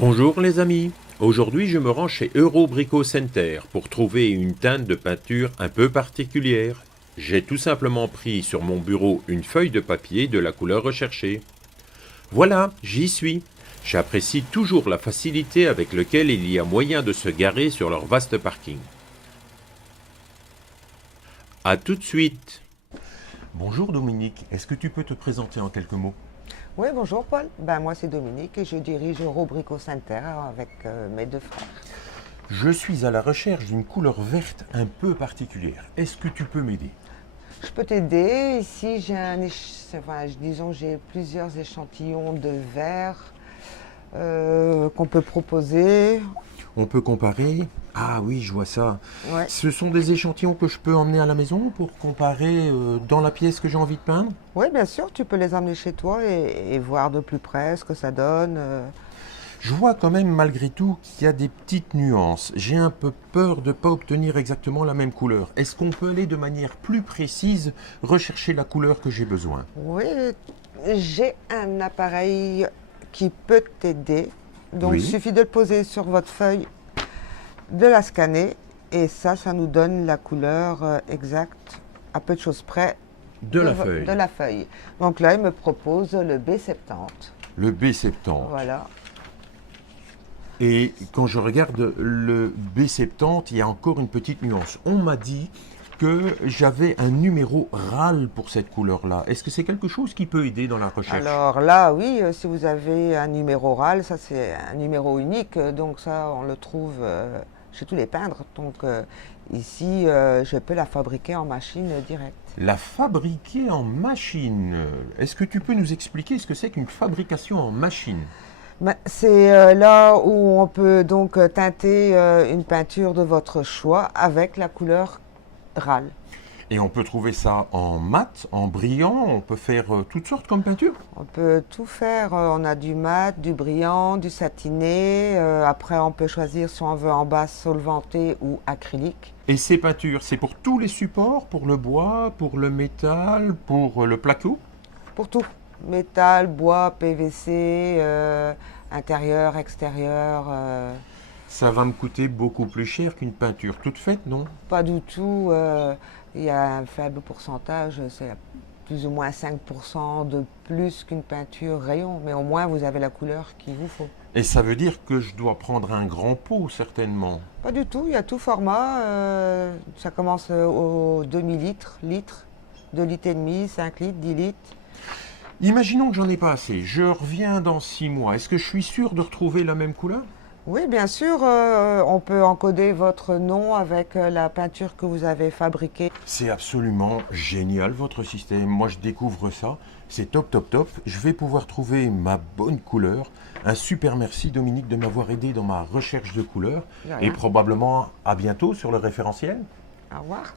Bonjour les amis, aujourd'hui je me rends chez Eurobrico Center pour trouver une teinte de peinture un peu particulière. J'ai tout simplement pris sur mon bureau une feuille de papier de la couleur recherchée. Voilà, j'y suis. J'apprécie toujours la facilité avec laquelle il y a moyen de se garer sur leur vaste parking. A tout de suite. Bonjour Dominique, est-ce que tu peux te présenter en quelques mots? Oui, bonjour Paul. Moi c'est Dominique et je dirige Eurobrico Center avec mes deux frères. Je suis à la recherche d'une couleur verte un peu particulière. Est-ce que tu peux m'aider? Je peux t'aider. Ici disons j'ai plusieurs échantillons de verre qu'on peut proposer. On peut comparer. Ah oui, je vois ça. Ouais. Ce sont des échantillons que je peux emmener à la maison pour comparer dans la pièce que j'ai envie de peindre. Oui, bien sûr, tu peux les emmener chez toi et voir de plus près ce que ça donne. Je vois quand même malgré tout qu'il y a des petites nuances. J'ai un peu peur de ne pas obtenir exactement la même couleur. Est-ce qu'on peut aller de manière plus précise rechercher la couleur que j'ai besoin? Oui, j'ai un appareil qui peut t'aider. Donc Oui. il suffit de le poser sur votre feuille, de la scanner et ça nous donne la couleur exacte, à peu de choses près, De la feuille. de la feuille. Donc là, il me propose le B70. Le B70. Voilà. Et quand je regarde le B70, il y a encore une petite nuance. On m'a dit que j'avais un numéro RAL pour cette couleur-là. Est-ce que c'est quelque chose qui peut aider dans la recherche? Alors là, oui, si vous avez un numéro RAL, ça c'est un numéro unique, donc ça on le trouve chez tous les peintres. Donc ici, je peux la fabriquer en machine directe. La fabriquer en machine. Est-ce que tu peux nous expliquer ce que c'est qu'une fabrication en machine? C'est là où on peut donc teinter une peinture de votre choix avec la couleur RAL. Et on peut trouver ça en mat, en brillant, on peut faire toutes sortes comme peinture? On peut tout faire, on a du mat, du brillant, du satiné, après on peut choisir si on veut en base solvantée ou acrylique. Et ces peintures, c'est pour tous les supports, pour le bois, pour le métal, pour le placo? Pour tout, métal, bois, PVC, intérieur, extérieur, Ça va me coûter beaucoup plus cher qu'une peinture toute faite, non? pas du tout, il y a un faible pourcentage, c'est plus ou moins 5% de plus qu'une peinture rayon, mais au moins vous avez la couleur qu'il vous faut. Et ça veut dire que je dois prendre un grand pot, certainement. Pas du tout, il y a tout format, ça commence au demi-litre, litre, 2 litres et demi, 5 litres, 10 litres. Imaginons que j'en ai pas assez, je reviens dans 6 mois. Est-ce que je suis sûr de retrouver la même couleur? Oui, bien sûr, on peut encoder votre nom avec la peinture que vous avez fabriquée. C'est absolument génial votre système. Moi je découvre ça. C'est top top top. Je vais pouvoir trouver ma bonne couleur. Un super merci Dominique de m'avoir aidé dans ma recherche de couleurs. De rien. Et probablement à bientôt sur le référentiel. Au revoir.